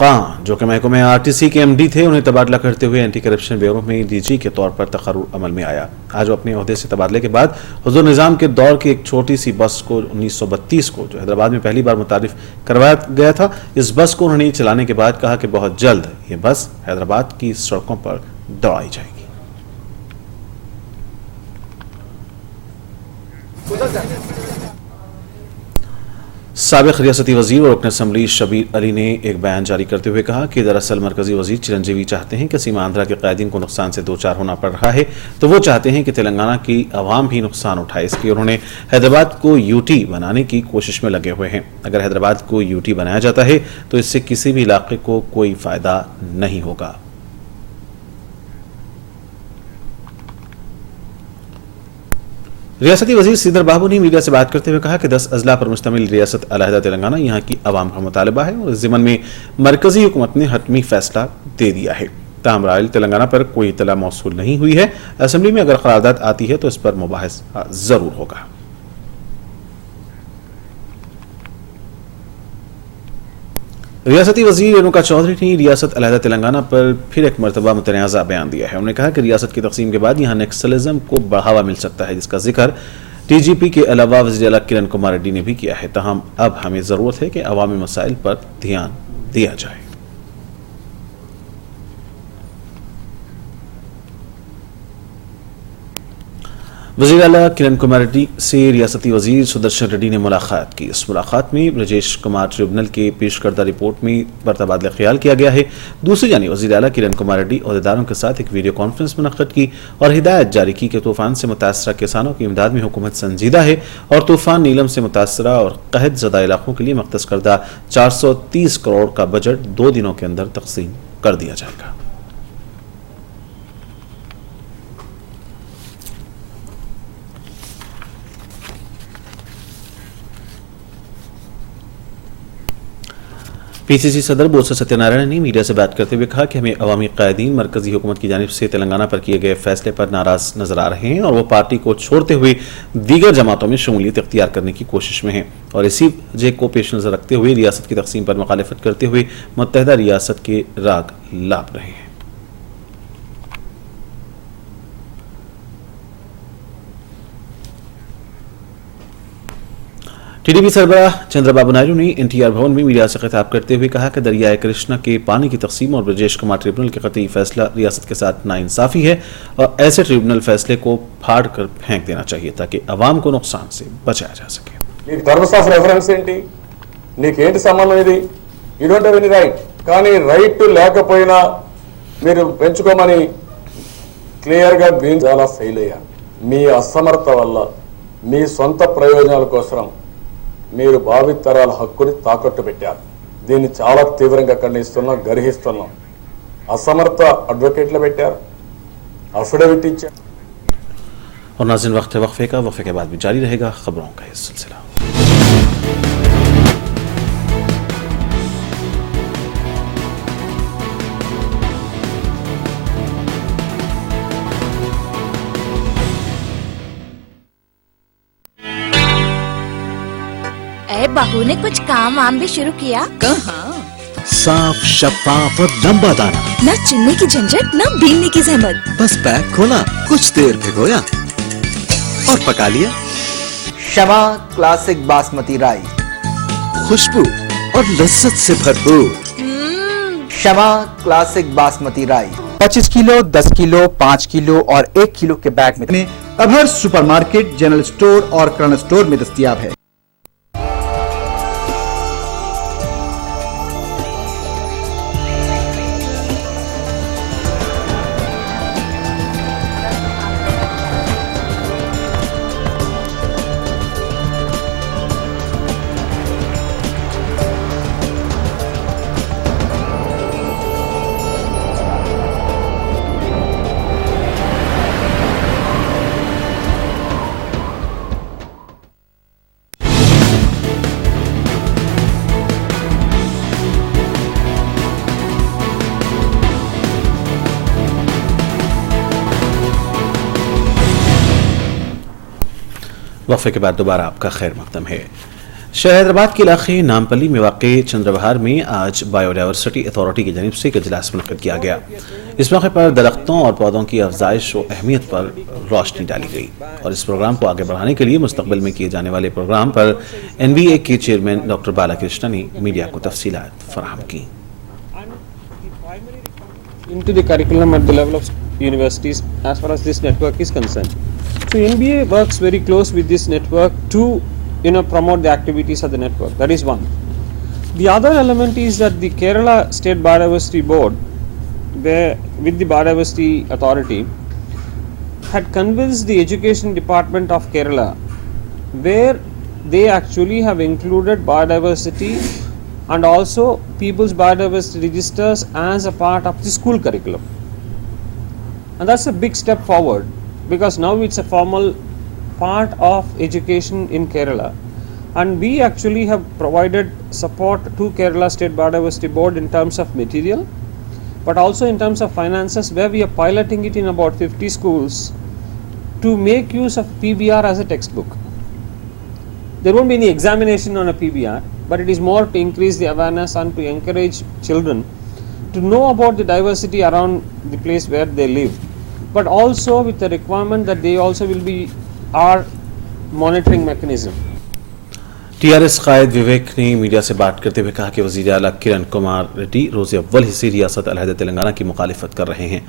खान, जो कि महकमे आरटीसी के एमडी थे, उन्हें तबादला करते हुए एंटी करप्शन ब्यूरो में डीजी के तौर पर तकर्रुर अमल में आया। आज वो अपने ओहदे से तबादले के बाद हुजूर निज़ाम के दौर की एक छोटी सी बस को 1932 को जो हैदराबाद में पहली बार मुतारिफ करवाया गया था, इस बस को उन्होंने चलाने के बाद कहा कि बहुत जल्द ये बस हैदराबाद की सड़कों पर दौड़ाई जाएगी। साबिक रियासती वजीर और रुकन असम्बली शबीर अली ने एक बयान जारी करते हुए कहा कि दरअसल मरकजी वजीर चिरंजीवी चाहते हैं कि सीमांध्रा के कैदीन को नुकसान से दो चार होना पड़ रहा है, तो वो चाहते हैं कि तेलंगाना की आवाम भी नुकसान उठाए। इसलिए उन्होंने हैदराबाद को यूटी बनाने की कोशिश में लगे हुए हैं। अगर हैदराबाद को यूटी बनाया जाता है तो इससे किसी भी इलाके को कोई फायदा नहीं होगा। रियासती वजीर श्रीधर बाबू ने मीडिया से बात करते हुए कहा कि 10 अजला पर मुश्तमिल रियासत अलहदा तेलंगाना यहाँ की आवाम का मुतालबा है और इस ज़िमन में मरकजी हुकूमत ने हतमी फैसला दे दिया है। ताहम रॉयल तेलंगाना पर कोई इतला मौसूल नहीं हुई है। असम्बली में अगर करारदाद आती है तो इस पर मुबाहिस जरूर होगा। रियासती वजीर रेणुका चौधरी ने रियासत अलहदा तेलंगाना पर फिर एक मरतबा मुतनाज़ा बयान दिया है। उन्होंने कहा कि रियासत की तकसीम के बाद यहाँ नक्सलिज्म को बढ़ावा मिल सकता है, जिसका जिक्र टीजीपी के अलावा वज़ीर आला किरण कुमार रेड्डी ने भी किया है। तहम अब हमें ज़रूरत है कि अवामी मसाइल पर ध्यान दिया जाए। वज़ीर आला किरण कुमार रेड्डी से रियासती वजीर सुदर्शन रेड्डी ने मुलाकात की। इस मुलाकात में ब्रजेश कुमार ट्रिब्यूनल के पेश करदा रिपोर्ट में पर तबादला ख्याल किया गया है। दूसरी जानिब वज़ीर आला किरण कुमार रेड्डी अहदेदारों के साथ एक वीडियो कॉन्फ्रेंस मुनक्कद की और हिदायत जारी की कि तूफान से मुतासरा किसानों की इमदाद में हुकूमत संजीदा है और तूफान नीलम से मुतासरा और कहत ज़दा इलाकों के लिए मख्तस करदा 430 करोड़ का बजट 2 दिनों के अंदर तकसीम कर दिया जाएगा। पीसीसी सदर बोसा सत्यनारायण ने मीडिया से बात करते हुए कहा कि हमें अवामी कायदीन मरकजी हुकूमत की जानिब से तेलंगाना पर किए गए फैसले पर नाराज नजर आ रहे हैं और वो पार्टी को छोड़ते हुए दीगर जमातों में शमूलियत इख्तियार करने की कोशिश में हैं और इसी वजह को पेश नजर रखते हुए रियासत की तकसीम पर मुखालिफत करते हुए मुत्तहदा रियासत के राग लाप रहे हैं। टीडीपी सरबराह चंद्रबाबू नायडू ने एनटीआर भवन में मीडिया से खिताब करते हुए कहा कि दरियाए कृष्णा के पानी की तकसीम और ब्रजेश कुमार ट्रिब्यूनल के कतई फैसला रियासत के साथ नाइंसाफी है और ऐसे ट्रिब्यूनल फैसले को फाड़ कर फेंक देना चाहिए ताकि अवाम को नुकसान से बचाया जा सके। धर्मशास्त्र रेफरेंस ఏంటి నీకేంటి సంబంధం ఇది you don't have any right కానీ రైట్ లేకపోయినా మీరు పెంచుకోమని క్లియర్ గా గ్రీన్ చాలా ఫెయిల్ అయ్యారు మీ అసమర్థత వల్ల మీ సొంత ప్రయోజనాల కోసం మీరు భావితరాల హక్కుని తాకట్టు పెట్టారు। దీన్ని చాలా తీవ్రంగా ఖండిస్తున్నాం, గర్హిస్తున్నాం। असमर्थ एडवोकेटలు పెట్టారు, अफिडेविट ఇచ్చారు। और नाज़रीन वक्त है वक्फे का, वक्फे के बाद भी जारी रहेगा खबरों का ये सिलसिला। बहू ने कुछ काम वाम भी शुरू किया? कहाँ? साफ शफाफ और लंबा दाना, न चुनने की झंझट न बीनने की जहमत। बस पैक खोला, कुछ देर भिगोया और पका लिया। शमा क्लासिक बासमती राइस, खुशबू और लज्जत से भरपूर। Shama classic basmati rice 25 kilo, 10 kilo, 5 kilo और 1 किलो के बैग में अब हर सुपरमार्केट, जनरल स्टोर और किराना स्टोर में दस्तयाब है। वक्फे के बाद दोबारा आपका खैर मकदम है। शहर हैदराबाद के इलाके नामपल्ली में वाक़े चंद्रबहार में आज बायोडाइवर्सिटी अथॉरिटी की जानिब से एक इजलास मुनक़िद किया गया। इस मौके पर दरख्तों और पौधों की अफजाइश और अहमियत पर रोशनी डाली गई और इस प्रोग्राम को आगे बढ़ाने के लिए मुस्तकबिल में किए जाने वाले प्रोग्राम पर NBA के चेयरमैन डॉक्टर बालाकृष्ण ने मीडिया को तफसीलात फराहम की। Into the curriculum at the level of universities as far as this network is concerned. So NBA works very close with this network to promote the activities of the network. That is one. The other element is that the Kerala State Biodiversity Board, with the Biodiversity Authority, had convinced the Education Department of Kerala, where they actually have included biodiversity and also people's biodiversity registers as a part of the school curriculum. And that's a big step forward because now it's a formal part of education in Kerala. And we actually have provided support to Kerala State Biodiversity Board in terms of material, but also in terms of finances, where we are piloting it in about 50 schools to make use of PBR as a textbook. There won't be any examination on a PBR, but it is more to increase the awareness and to encourage children to know about the diversity around the place where they live, but also with the requirement that they also will be our monitoring mechanism. TRS कायद विवेक ने media से बात करते हुए कहा कि वज़ीर आला किरण कुमार रेड्डी रोज़ अव्वल हिस्से रियासत अलहदा तेलंगाना की मुखालिफत कर रहे हैं,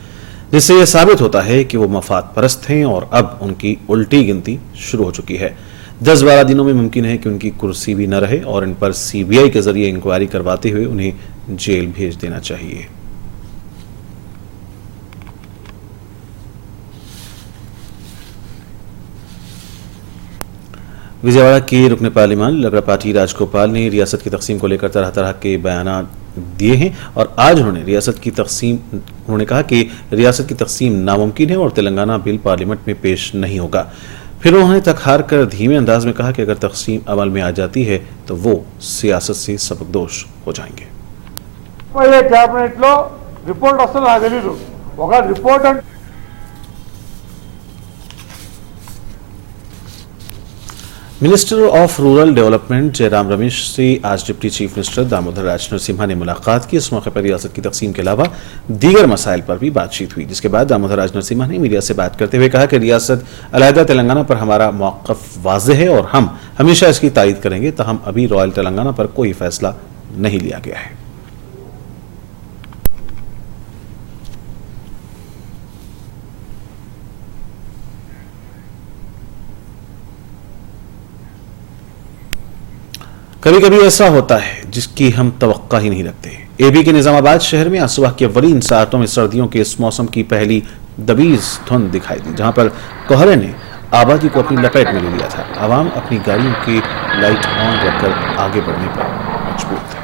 जिससे यह साबित होता है कि वो मफाद परस्त हैं और अब उनकी उल्टी गिनती शुरू हो चुकी है। 10-12 दिनों में मुमकिन है कि उनकी कुर्सी भी न रहे और इन पर CBI के जरिए इंक्वायरी करवाते हुए उन्हें जेल भेज देना चाहिए। विजयवाड़ा के रुकन पार्लिमान लगड़ापाटी राजगोपाल ने रियासत की तकसीम को लेकर तरह तरह के बयान दिए हैं और आज उन्होंने कहा कि रियासत की तकसीम नामुमकिन है और तेलंगाना बिल पार्लियामेंट में पेश नहीं होगा। फिर उन्होंने तकहार कर धीमे अंदाज में कहा कि अगर तकसीम अमल में आ जाती है तो वो सियासत से सबकदोश हो जाएंगे। कैबिनेट लो रिपोर्ट वस्तु నాకు తెలీదు ఒక రిపోర్ట్ అంటే minister of rural development Jairam Ramesh से आज डिप्टी चीफ मिनिस्टर दामोदर राज नरसिम्हा ने मुलाकात की। इस मौके पर रियासत की तकसीम के अलावा दीगर मसाइल पर भी बातचीत हुई, जिसके बाद दामोदर राज नरसिम्हा ने मीडिया से बात करते हुए कहा कि रियासत अलहदा तेलंगाना पर हमारा मौक़िफ़ वाज़ेह है और हम हमेशा इसकी तायीद करेंगे, ताहम अभी रॉयल तेलंगाना पर कोई फैसला नहीं लिया गया है। कभी कभी ऐसा होता है जिसकी हम तवक्का ही नहीं रखते। AB के निजामाबाद शहर में आज सुबह के अव्वलीन सातों में सर्दियों के इस मौसम की पहली दबीज धुंध दिखाई दी, जहां पर कोहरे ने आबादी को अपनी लपेट में ले लिया था। आवाम अपनी गाड़ियों की लाइट ऑन रखकर आगे बढ़ने पर मजबूर थे।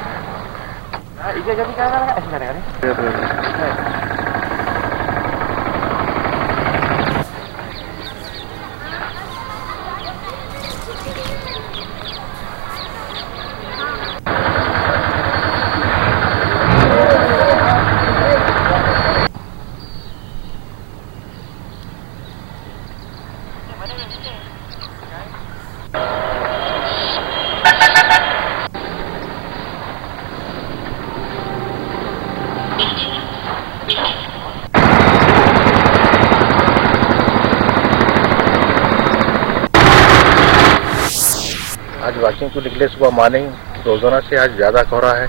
आज वॉकिंग को निकले सुबह मॉर्निंग, रोजाना से आज ज़्यादा कोहरा है।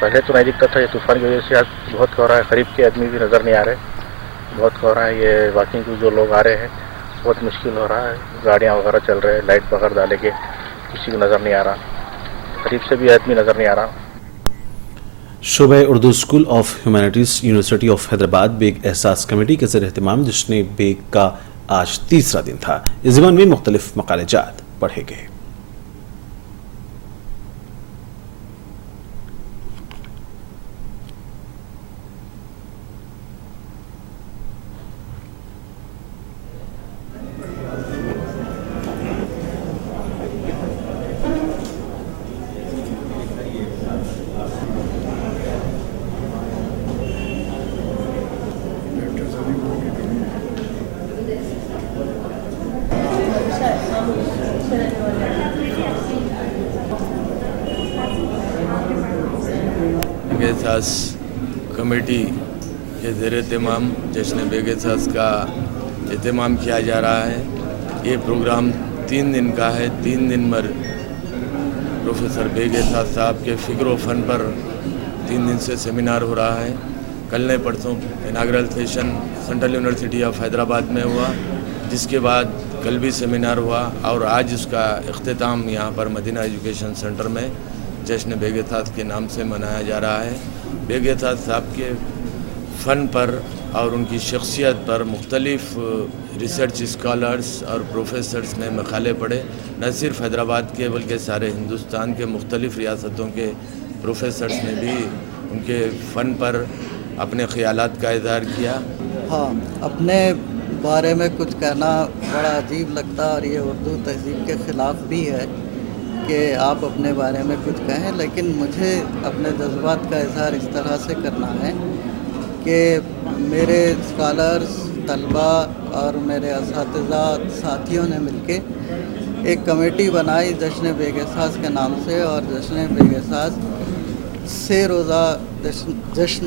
पहले तो नहीं दिक्कत था, ये तूफान की वजह से आज बहुत कोहरा है। करीब के आदमी भी नज़र नहीं आ रहे, बहुत कोहरा है। ये वॉकिंग को जो लोग आ रहे हैं बहुत मुश्किल हो रहा है। गाड़ियाँ वगैरह चल रहे हैं, लाइट वगैरह डाले के किसी को नज़र नहीं आ रहा, करीब से भी आदमी नज़र नहीं आ रहा। शोबे Urdu school of humanities university of Hyderabad बेग एहसास कमेटी के ज़रिए एहतमाम जश्न बेग का आज तीसरा दिन था। इस ज़िमन में मुख्तलिफ मकालजात पढ़े गए। बेगेसास कमेटी के ज़ेर एहतमाम जश्न बेगेसास का एहतमाम किया जा रहा है। ये प्रोग्राम 3 दिन का है। 3 दिन पर प्रोफेसर बेगेसास साहब के फ़िक्र फ़न पर 3 दिन से सेमिनार हो रहा है। कल ने परसों inaugural session central university of Hyderabad में हुआ, जिसके बाद कल भी सेमिनार हुआ और आज उसका इख्तिताम यहाँ पर मदीना एजुकेशन सेंटर में जश्न बेगेसास के नाम से मनाया जा रहा है। बेगेसास साहब के फ़न पर और उनकी शख्सियत पर मुख्तलिफ रिसर्च स्कॉलर्स और प्रोफेसर्स ने मकाले पढ़े। न सिर्फ हैदराबाद के बल्कि सारे हिंदुस्तान के मुख्तलिफ रियासतों के प्रोफेसर्स ने भी उनके फ़न पर अपने ख़यालात का इज़हार किया। हाँ, अपने बारे में कुछ कहना बड़ा अजीब लगता है और ये उर्दू तहज़ीब के ख़िलाफ़ भी है कि आप अपने बारे में कुछ कहें, लेकिन मुझे अपने जज्बात का इज़हार इस तरह से करना है कि मेरे स्कॉलर्स, तलबा और मेरे असातिज़ा साथियों ने मिलके एक कमेटी बनाई जश्न बेगेसास के नाम से, और जश्न बेगेसास से रोज़ा जश्न।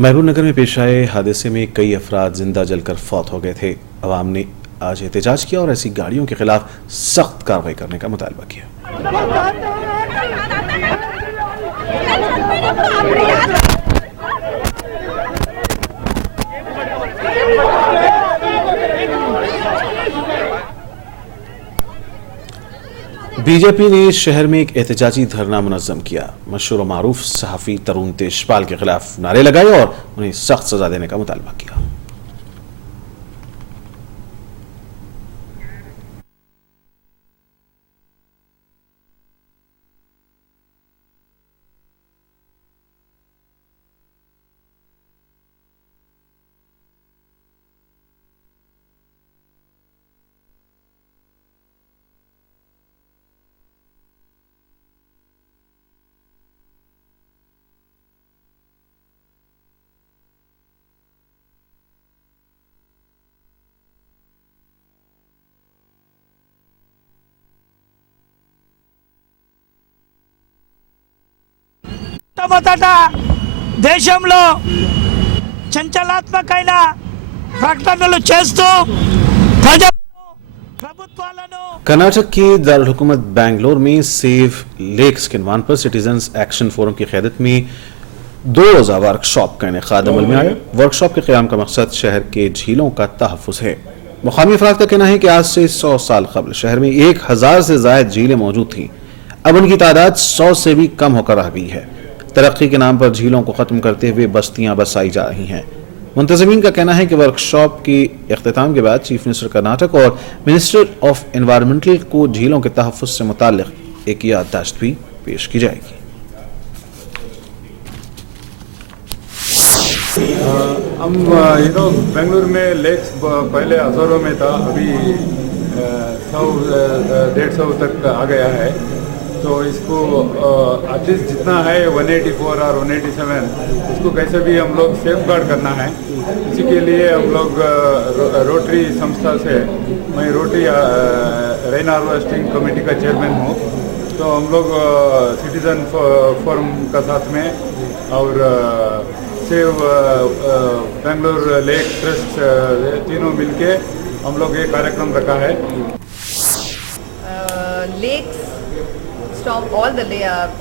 महबूबनगर में पेश आए हादसे में कई अफराद जिंदा जलकर फौत हो गए थे। अवाम ने आज एहतजाज किया और ऐसी गाड़ियों के खिलाफ सख्त कार्रवाई करने का मुतालबा किया। बीजेपी ने शहर में एक एहतजाजी धरना मुनज़्ज़म किया। मशहूर व मारूफ सहाफ़ी तरुण तेजपाल के खिलाफ नारे लगाए और उन्हें सख्त सजा देने का मुतालबा किया। మొట్టమొదట దేశంలో చంచలాత్మకమైన ప్రకటనలు చేస్తూ ప్రభుత్వాలను कर्नाटक की दारुल हुकूमत बैंगलोर में सेव लेक्स के इन्वान पर सिटीजन्स एक्शन फोरम की क़यादत में 2 रोज़ा वर्कशॉप का इनेकाद अमल में आया। वर्कशॉप के क़याम का मकसद शहर के झीलों का तहफ़्फ़ुज़ है। मुक़ामी अफराद का कहना है कि आज से 100 साल कबल शहर में 1000 से ज़ायद झीलें मौजूद थीं, अब उनकी तादाद 100 से भी कम होकर रह गई है। तरक्की के नाम पर झीलों को ख़त्म करते हुए बस्तियां बसाई जा रही हैं। मुंतज़मीन का कहना है कि वर्कशॉप के इख्तिताम के बाद चीफ मिनिस्टर कर्नाटक और मिनिस्टर ऑफ एनवायरमेंटल को झीलों के तहफ़्फ़ुज़ से मुताल्लिक़ एक याददाश्त भी पेश की जाएगी। हम बेंगलुरु में लेक्स पहले हज़ारों में था, अभी 100-150 तक आ गया है। तो इसको एटलीस्ट जितना है 184 और 187, इसको कैसे भी हम लोग सेफ गार्ड करना है। इसी के लिए हम लोग रोटरी संस्था से, मैं रोटरी रेन हार्वेस्टिंग कमेटी का चेयरमैन हूँ, तो हम लोग सिटीज़न फोरम का साथ में और सेव बेंगलोर लेक ट्रस्ट तीनों मिलके हम लोग ये कार्यक्रम रखा है। Lakes,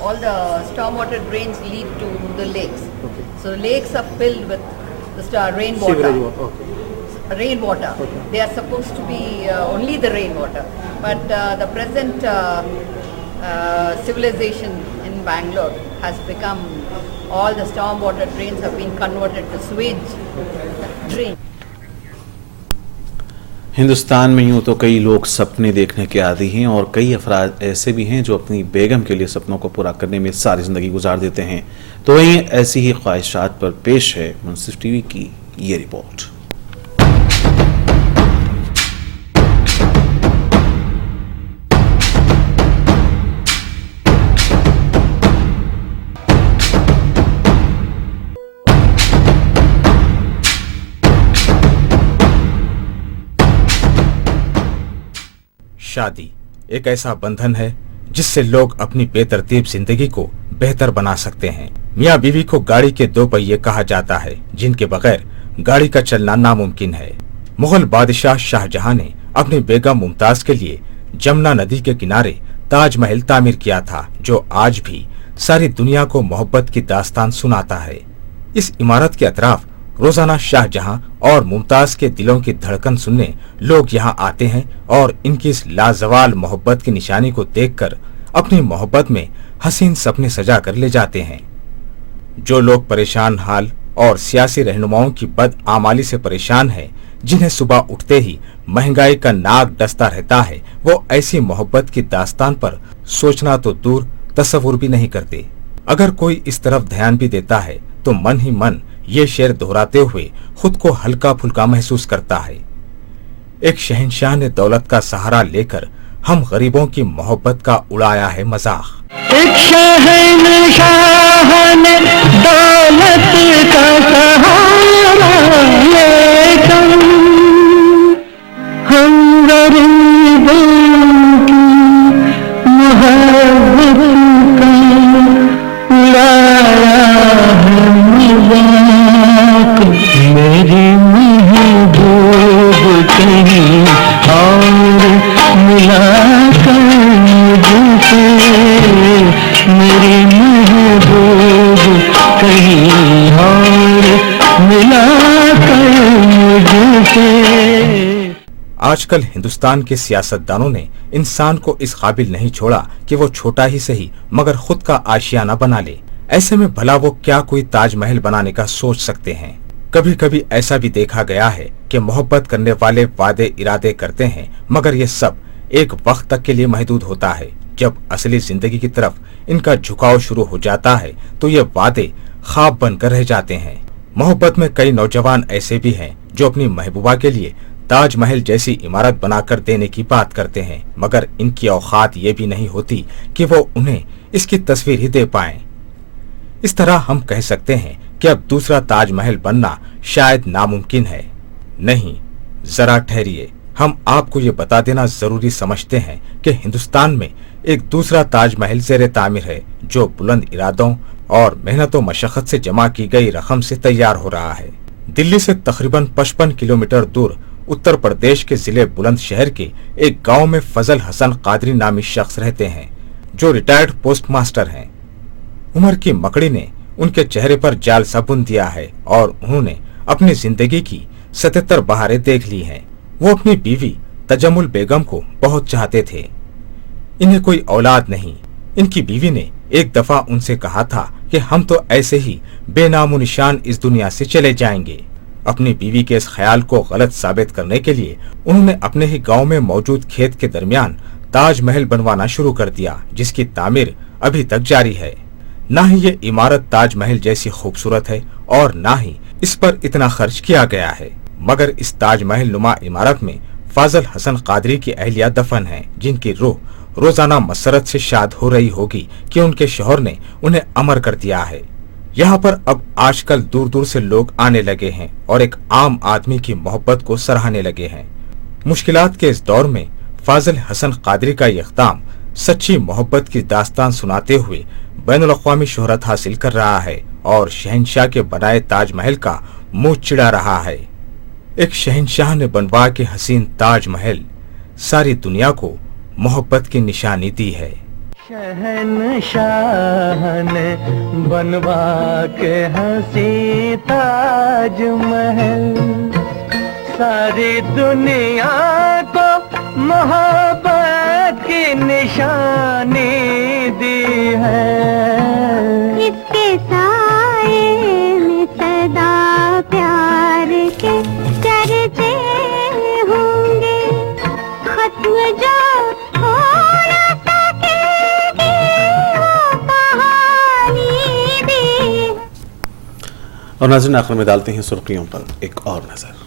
all the stormwater drains lead to the lakes. Okay. So lakes are filled with the rainwater. Rainwater. Okay. They are supposed to be only the rainwater, but the present civilization in Bangalore has become, all the stormwater drains have been converted to sewage drains. Hindustan में यूं तो कई लोग सपने देखने के आदी हैं और कई अफराद ऐसे भी हैं जो अपनी बेगम के लिए सपनों को पूरा करने में सारी ज़िंदगी गुजार देते हैं। तो वहीं ऐसी ही ख्वाहिशात पर पेश है मुंसिफ टीवी की ये रिपोर्ट। शादी एक ऐसा बंधन है जिससे लोग अपनी बेतरतीब जिंदगी को बेहतर बना सकते हैं। मियाँ बीवी को गाड़ी के दो पहिए कहा जाता है, जिनके बगैर गाड़ी का चलना नामुमकिन है। मुगल बादशाह शाहजहां ने अपनी बेगम मुमताज के लिए जमुना नदी के किनारे ताजमहल तामीर किया था, जो आज भी सारी दुनिया को मोहब्बत की दास्तान सुनाता है। इस इमारत के अतराफ रोजाना शाहजहां और मुमताज के दिलों की धड़कन सुनने लोग यहाँ आते हैं और इनकी इस लाजवाल मोहब्बत की निशानी को देखकर अपनी मोहब्बत में हसीन सपने सजा कर ले जाते हैं। जो लोग परेशान हाल और सियासी रहनुमाओं की बदआमाली से परेशान हैं, जिन्हें सुबह उठते ही महंगाई का नाक डसता रहता है, वो ऐसी मोहब्बत की दास्तान पर सोचना तो दूर तस्वुर भी नहीं करते। अगर कोई इस तरफ ध्यान भी देता है तो मन ही मन ये शेर दोहराते हुए खुद को हल्का फुल्का महसूस करता है। एक शहंशाह ने दौलत का सहारा लेकर हम गरीबों की मोहब्बत का उड़ाया है मजाक। एक शहंशाह ने दौलत का सहारा लेकर हम गरीबों की मोहब्बत का उड़ाया है मजाक। मेरी महबूब कहीं और मुलाकात मुझसे, मेरी महबूब कहीं और मुलाकात मुझसे। आजकल हिंदुस्तान के सियासतदानों ने इंसान को इस काबिल नहीं छोड़ा कि वो छोटा ही सही मगर खुद का आशियाना बना ले। ऐसे में भला वो क्या कोई ताजमहल बनाने का सोच सकते हैं। कभी कभी ऐसा भी देखा गया है कि मोहब्बत करने वाले वादे इरादे करते हैं, मगर ये सब एक वक्त तक के लिए महदूद होता है। जब असली जिंदगी की तरफ इनका झुकाव शुरू हो जाता है तो ये वादे ख्वाब बनकर रह जाते हैं। मोहब्बत में कई नौजवान ऐसे भी हैं जो अपनी महबूबा के लिए ताजमहल जैसी इमारत बनाकर देने की बात करते हैं, मगर इनकी औकात ये भी नहीं होती कि वो उन्हें इसकी तस्वीर ही दे पाएं। इस तरह हम कह सकते हैं कि अब दूसरा ताजमहल बनना शायद नामुमकिन है। नहीं, जरा ठहरिए, हम आपको ये बता देना जरूरी समझते हैं कि हिंदुस्तान में एक दूसरा ताजमहल ज़ेरे तामीर है, जो बुलंद इरादों और मेहनत व मशक्कत से जमा की गई रकम से तैयार हो रहा है। दिल्ली से तकरीबन 55 किलोमीटर दूर उत्तर प्रदेश के जिले बुलंदशहर के एक गांव में फजल हसन कादरी नामी शख्स रहते हैं, जो रिटायर्ड पोस्ट मास्टर हैं। उम्र की मकड़ी ने उनके चेहरे पर जाल सा बुन दिया है और उन्होंने अपनी जिंदगी की 77 बहारें देख ली हैं। वो अपनी बीवी तजम्मुल बेगम को बहुत चाहते थे। इन्हें कोई औलाद नहीं। इनकी बीवी ने एक दफा उनसे कहा था कि हम तो ऐसे ही बेनामो निशान इस दुनिया से चले जाएंगे। अपनी बीवी के इस ख्याल को गलत साबित करने के लिए उन्होंने अपने ही गांव में मौजूद खेत के दरमियान ताजमहल बनवाना शुरू कर दिया, जिसकी तामीर अभी तक जारी है। न ही ये इमारत ताजमहल जैसी खूबसूरत है और न ही इस पर इतना खर्च किया गया है, मगर इस ताजमहल नुमा इमारत में फाजल हसन कादरी की अहलिया दफन है, जिनकी रूह रोजाना मसरत से शाद हो रही होगी कि उनके शौहर ने उन्हें अमर कर दिया है। यहाँ पर अब आजकल दूर दूर से लोग आने लगे हैं और एक आम आदमी की मोहब्बत को सराहने लगे हैं। मुश्किलात के इस दौर में फाजल हसन कादरी का इक़दाम सच्ची मोहब्बत की दास्तान सुनाते हुए बैनुल-अक़वामी शोहरत हासिल कर रहा है और शहंशाह के बनाए ताजमहल का मुंह चिढ़ा रहा है। एक शहंशाह ने बनवा के हसीन ताजमहल सारी दुनिया को मोहब्बत की निशानी दी है। शहंशाह ने बनवा के हसी ताजमहल सारी दुनिया को मोहब्बत की निशानी दी है। इसके साए में सदा प्यार के चर्चे होंगे, खत्म जो हो न सकेगी वो कहानी भी। और नाज़रीन, आखिर में डालते हैं सुर्खियों पर एक और नजर।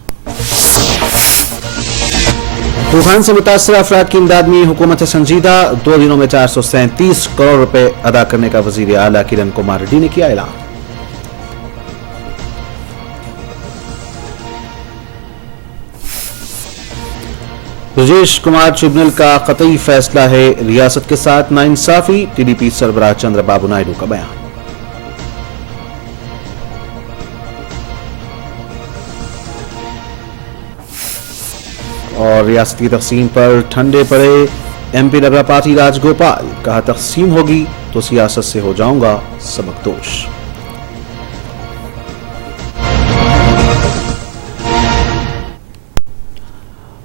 तूफान से मुतासर अफराद की इमदाद में हुकूमत संजीदा। 2 दिनों में 437 करोड़ रुपए अदा करने का वजीर आला किरण कुमार रेड्डी ने किया ऐलान। ब्रजेश कुमार ट्रिब्यूनल का कतई फैसला है, रियासत के साथ नाइंसाफी, टीडीपी सरबराह चंद्रबाबू नायडू का बयान। और रियासत की तकसीम पर ठंडे पड़े एमपी नगरा पार्टी राजगोपाल, कहा तकसीम होगी तो सियासत से हो जाऊंगा सबकदोश।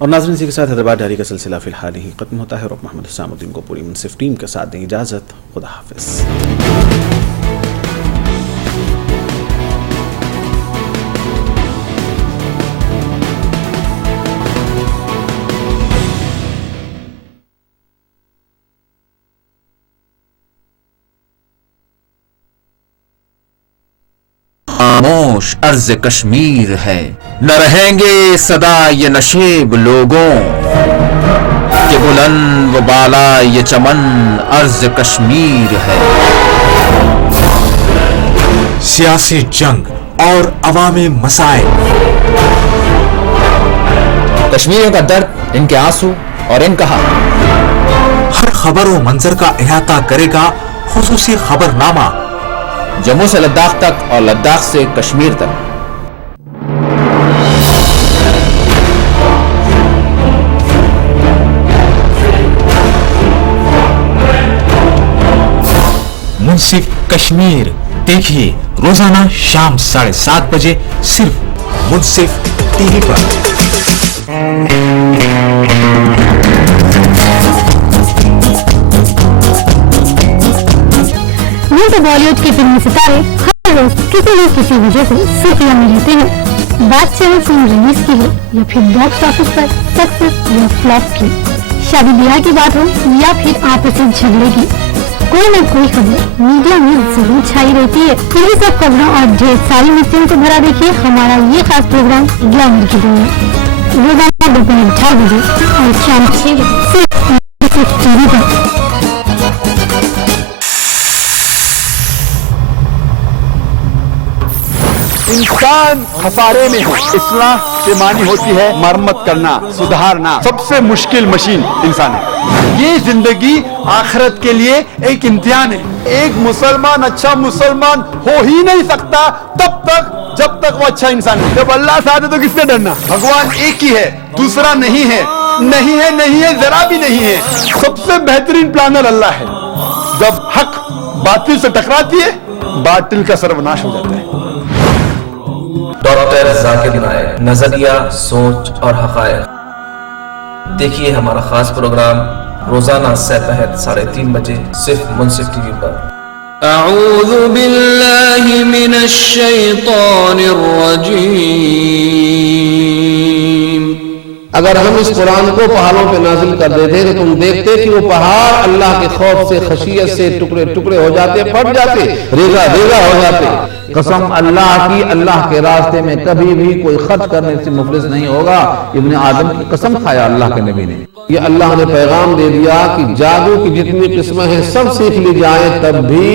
और नाज़रीन, इसी के साथ हैदराबाद डायरी का सिलसिला फिलहाल ही खत्म होता है और मोहम्मद हुसैनुद्दीन को पूरी मुनसिफ टीम के साथ दें इजाजत। खुदा हाफिज। खामोश अर्ज कश्मीर है, न रहेंगे सदा ये नशेब लोगों के, बुलंद व बाला ये चमन अर्ज कश्मीर है। सियासी जंग और अवामी मसाइल, कश्मीरियों का दर्द, इनके आंसू और इनका हक, हर खबर व मंजर का अहाता करेगा खुसूसी खबरनामा, जम्मू से लद्दाख तक और लद्दाख से कश्मीर तक। मुंसिफ कश्मीर देखिए रोजाना शाम 7:30 बजे सिर्फ मुंसिफ टीवी पर। तो बॉलीवुड के फिल्मी सितारे हर रोज किसी न किसी वजह से सुर्खियों में रहते हैं। बात चाहे फिल्म रिलीज की है या फिर बॉक्स ऑफिस पर सक्सेस या फ्लॉप की, शादी ब्याह की बात हो या फिर आपसी झगड़े की, कोई न कोई खबर मीडिया में जरूर छाई रहती है। इन्हीं सब खबरों और ढेर सारी मिस्त्रियों को भरा देखिए हमारा ये खास प्रोग्राम ग्लैमर की दुनिया, रोजाना दोपहर 2:30 बजे और शाम 6 बजे सिर्फ टीवी पर। इंसान खसारे में है, इस्लाह से मानी होती है मरम्मत करना, सुधारना। सबसे मुश्किल मशीन इंसान है। ये जिंदगी आखिरत के लिए एक इम्तिहान है। एक मुसलमान अच्छा मुसलमान हो ही नहीं सकता तब तक जब तक वो अच्छा इंसान है। जब अल्लाह से आते तो किससे डरना? भगवान एक ही है, दूसरा नहीं है, नहीं है, नहीं है, जरा भी नहीं है। सबसे बेहतरीन प्लानर अल्लाह है। जब हक बातिल से टकराती है, बातिल का सर्वनाश हो जाता है। डॉक्टर जाकिर नायक, नजरिया, सोच और हकायक। देखिए हमारा खास प्रोग्राम रोजाना दोपहर 3:30 बजे सिर्फ मुंसिफ टीवी पर। अऊज़ु बिल्लाहि मिनश शैतानिर रजीम। अगर हम इस कुरान को पहाड़ों पे नाजिल कर देते तो तुम देखते कि वो पहाड़ अल्लाह के खौफ से, खशियत से टुकड़े टुकड़े हो जाते, फट जाते, रेगा रेगा हो जाते। कसम अल्लाह की, अल्लाह के रास्ते में कभी भी कोई खर्च करने से मुफलिस नहीं होगा। इब्ने आदम की कसम खाया अल्लाह के नबी ने। ये अल्लाह ने पैगाम दे दिया कि जादू की जितनी किस्में हैं सब सीख ली जाए, तब भी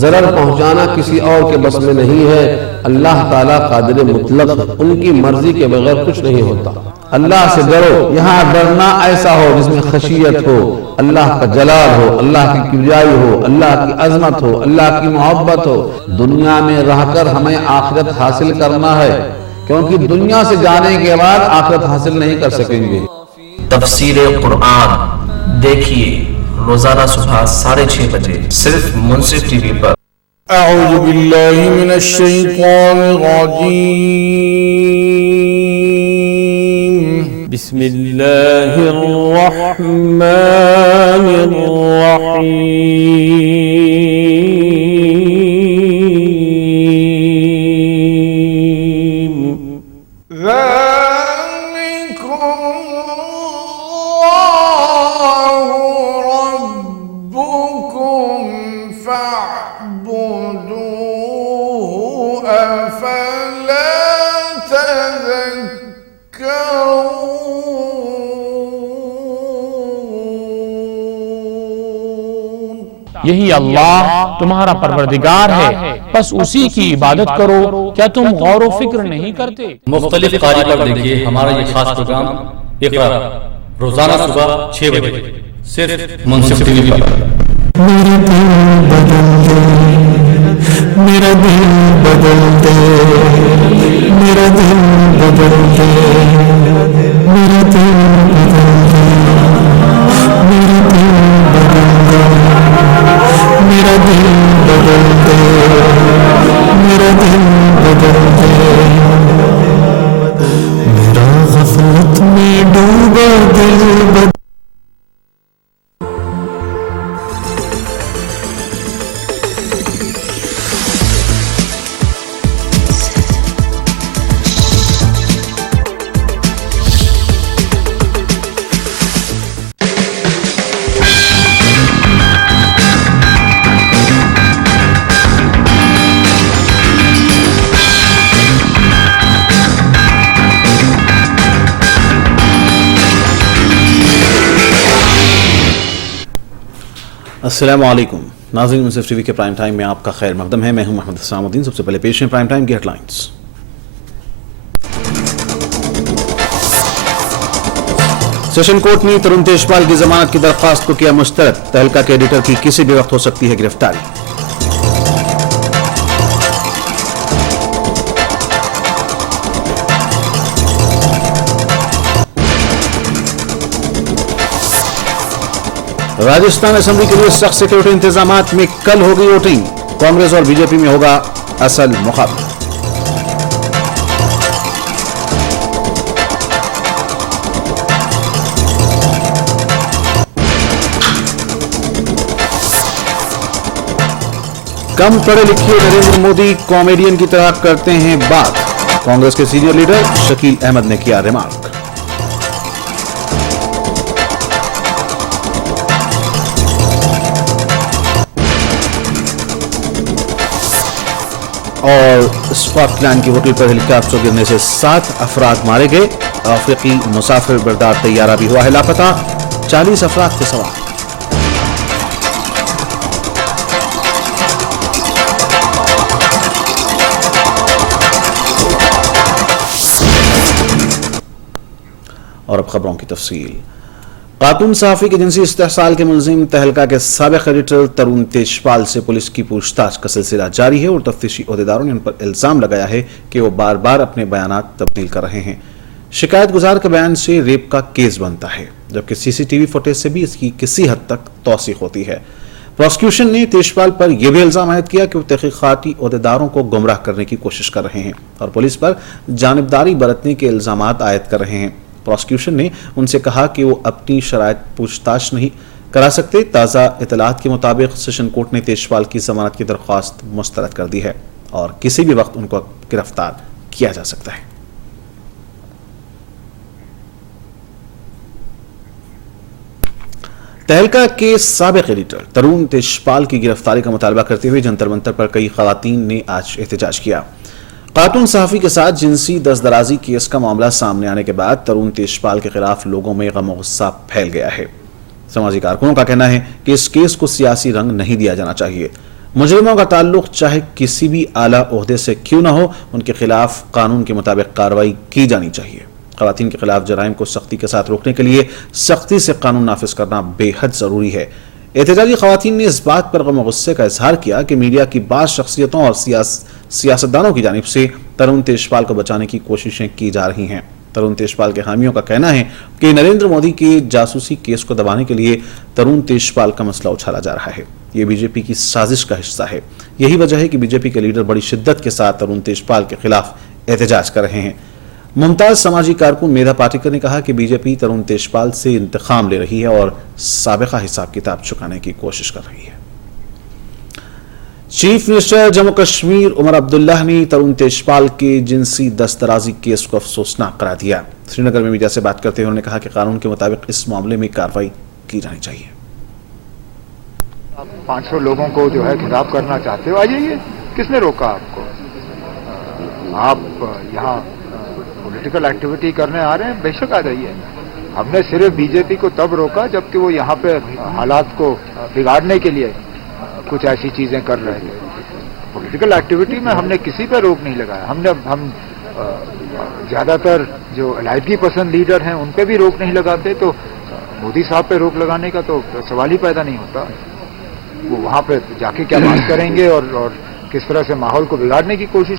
जरर पहुंचाना किसी और के बस में नहीं है। अल्लाह ताला कादिर मुतलक, उनकी मर्जी के बगैर कुछ नहीं होता। अल्लाह से डरो, यहाँ डरना ऐसा हो जिसमें खशियत हो, अल्लाह का जलाल हो, अल्लाह की किबरियाई हो, अल्लाह की अजमत हो, अल्लाह की मोहब्बत हो। दुनिया में रहकर हमें आखिरत हासिल करना है, क्योंकि दुनिया से जाने के बाद आखिरत हासिल नहीं कर सकेंगे। तफसीर कुरान देखिए रोजाना सुबह 6:30 बजे सिर्फ मुंसिफ टीवी पर। अऊज़ु बिल्लाहि मिनश शैतानिर रजीम। बिस्मिल्लाहिर रहमानिर रहीम। यही अल्लाह तुम्हारा परवरदिगार है, बस उसी की इबादत करो। क्या तुम गौर व फिक्र नहीं करते? मुख्तलिफ कारी पर देखिए हमारा ये खास प्रोग्राम इक़रा, रोजाना सुबह 6 बजे सिर्फ मुंसिफ टीवी पर। मेरा दिल बदल दे, मेरा दिल बदल दे, मेरा दिल बदल दे, मेरा दिल बदल दे, मेरा दिल बदल दे, मेरा दिल बदल दे, मेरा गफलत में डूबा दिल बदल। अस्सलामुअलैकुम नाज़रीन, मुंसिफ टीवी के प्राइम टाइम में आपका खैर मकदम है। मैं हूं मोहम्मद इस्लामुद्दीन। सबसे पहले पेश है प्राइम टाइम की हेडलाइंस। सेशन कोर्ट ने तरुण तेजपाल की जमानत की दरख्वास्त को किया मुस्तरद। तहलका के एडिटर की किसी भी वक्त हो सकती है गिरफ्तारी। राजस्थान असेंबली के लिए सख्त सिक्योरिटी इंतजामात में कल होगी वोटिंग। कांग्रेस और बीजेपी में होगा असल मुकाबला। कम पढ़े लिखे नरेंद्र मोदी कॉमेडियन की तरह करते हैं बात। कांग्रेस के सीनियर लीडर शकील अहमद ने किया रिमार्क। और स्कॉटलैंड की होटल पर हेलीकॉप्टर गिरने से 7 अफराद मारे गए। अफ्रीकी मुसाफिर बरदार तैयारा भी हुआ है लापता। 40 अफराद थे सवार। और अब खबरों की तफसील। खातून सहाफ़ी के जिनसी इस्तेहसाल के मुलजिम तहलका के साबिक़ एडिटर तरुण तेजपाल से पुलिस की पूछताछ का सिलसिला जारी है और तफ्तीशी ओहदेदारों ने उन पर इल्ज़ाम लगाया है कि वो बार बार अपने बयानात तब्दील कर रहे हैं। शिकायत गुजार के बयान से रेप का केस बनता है, जबकि CCTV फुटेज से भी इसकी किसी हद तक तौसीक़ होती है। प्रोसिक्यूशन ने तेजपाल पर यह भी इल्ज़ाम आयद किया कि वो तहक़ीक़ाती ओहदेदारों को गुमराह करने की कोशिश कर रहे हैं और पुलिस पर जानिबदारी बरतने के इल्ज़ाम आयद कर रहे हैं। प्रोसिक्यूशन ने उनसे कहा कि वो अपनी शराइत पूछताछ नहीं करा सकते। ताज़ा इतलात के मुताबिक सेशन कोर्ट ने तेजपाल की जमानत की दरख्वास्त मुस्तरद कर दी है और किसी भी वक्त उनको गिरफ्तार किया जा सकता है। तहलका के साबिक़ एडिटर तरुण तेजपाल की गिरफ्तारी का मुतालबा करते हुए जंतर मंतर पर कई खवातीन ने आज एहतजाज किया। खातून सहाफ़ी के साथ जिनसी दस्तदराजी केस का मामला सामने आने के बाद तरुण तेजपाल के खिलाफ लोगों में गम और गुस्सा फैल गया है। समाजी कारकुनों का कहना है कि इस केस को सियासी रंग नहीं दिया जाना चाहिए। मुजरिमों का ताल्लुक चाहे किसी भी आला ओहदे से क्यों न हो, उनके खिलाफ कानून के मुताबिक कार्रवाई की जानी चाहिए। खवातीन के खिलाफ जराइम को सख्ती के साथ रोकने के लिए सख्ती से कानून नाफिज करना बेहद जरूरी है। एहतजाजी खवातीन ने इस बात पर गम और गुस्से का इजहार किया कि मीडिया की बाज़ शख्सियतों और सियासतदानों की जानिब से तरुण तेजपाल को बचाने की कोशिशें की जा रही हैं। तरुण तेजपाल के हामियों का कहना है कि नरेंद्र मोदी के जासूसी केस को दबाने के लिए तरुण तेजपाल का मसला उछाला जा रहा है। ये बीजेपी की साजिश का हिस्सा है। यही वजह है कि बीजेपी के लीडर बड़ी शिद्दत के साथ तरुण तेजपाल के खिलाफ एहतजाज कर रहे हैं। मुमताज समाजी कारकुन मेधा पाटिकर ने कहा कि बीजेपी तरुण तेजपाल से इंतकाम ले रही है और साबिका हिसाब किताब चुकाने की कोशिश कर रही है। चीफ मिनिस्टर जम्मू कश्मीर उमर अब्दुल्ला ने तरुण तेजपाल के जिनसी दस्तदराजी केस को अफसोसनाक करार दिया। श्रीनगर में मीडिया से बात करते हुए उन्होंने कहा कि कानून के मुताबिक इस मामले में कार्रवाई की जानी चाहिए। 500 लोगों को जो है खिताब करना चाहते हो, आ जाइए, किसने रोका आपको? आप यहाँ पॉलिटिकल एक्टिविटी करने आ रहे हैं, बेशक आ जाइए। हमने सिर्फ बीजेपी को तब रोका जबकि वो यहाँ पे हालात को बिगाड़ने के लिए कुछ ऐसी चीजें कर रहे थे। पॉलिटिकल एक्टिविटी में हमने किसी पे रोक नहीं लगाया। हम ज़्यादातर जो अलायदगी पसंद लीडर हैं उन पे भी रोक नहीं लगाते, तो मोदी साहब पे रोक लगाने का तो सवाल ही पैदा नहीं होता। वो वहाँ पे जाके क्या बात करेंगे और किस तरह से माहौल को बिगाड़ने की कोशिश